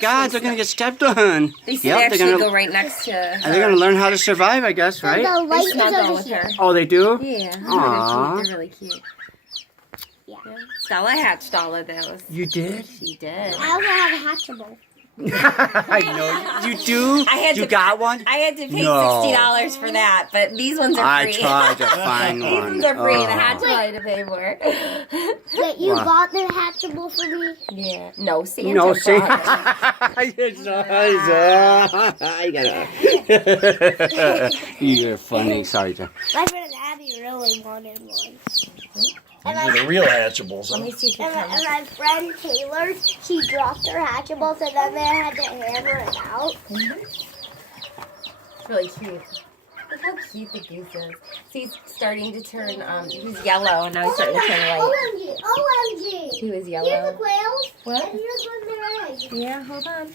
God, they're gonna get stepped on. They should actually go right next to her. They're gonna learn how to survive, I guess, right? They snuggle with her. Oh, they do? Yeah. Aww. They're really cute. Yeah. Stella hatched all of those. You did? She did. I also have a hatchable. I know. You do? You got one? I had to pay $60 for that, but these ones are free. I tried to find one. These ones are free. The hatchable I had to pay for. Wait, you bought the hatchable for me? Yeah. No, Santa No, You're funny. Sorry, John. My friend Abby really wanted one. These are the real hatchables. Let me see if you And can. my friend Taylor, she dropped her hatchables and then they had to hammer it out. It's really cute. Look how cute the goose is. See, he's starting to turn, he's yellow and now he's starting to turn white. OMG! He was Here's the yellow. quails. What? And here's one their eggs. Yeah, hold on.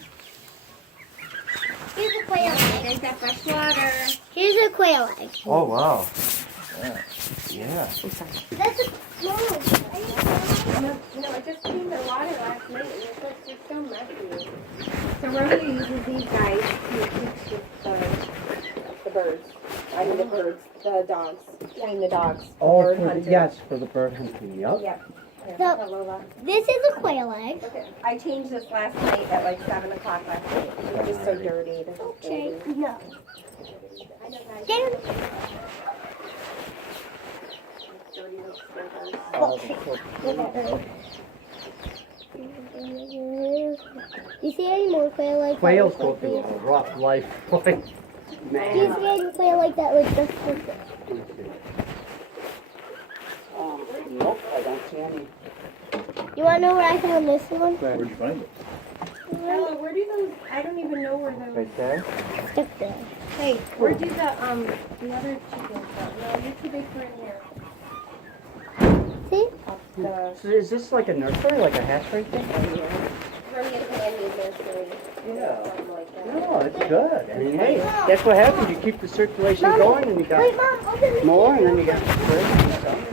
Here's a quail egg. There's that fresh water. Here's a quail egg. Oh, wow. Yeah. I'm sorry. That's a no. No, I just cleaned the water last night and it's like they're so messy. So Romeo uses these guys to teach the birds. I mean the birds, the dogs. Train the dogs. Bird hunting. Yes, for the bird hunting. Yep. Yep. Here, So- Lola. This is a quail egg. Okay. I changed this last night at like 7 o'clock last night. It was just so dirty. Okay. No. I know, guys. Then, you see any more quail like Quails that? go through a rough life. Do you see any quail like that? Like this? Nope, I don't see any. You want to know where I found this one? Where'd you find it? Lola, where do those? I don't even know where those. Right there? Stuck there. Hey, where do the other chickens go? No, you're too big for in here. See? Up the So is this like a nursery, like a hatchery thing? Permian Canyon nursery. Yeah. Something like that. No, it's good. I mean, hey, that's what happens. You keep the circulation going and you Wait, got Mom, open this. more and then you got birds and stuff.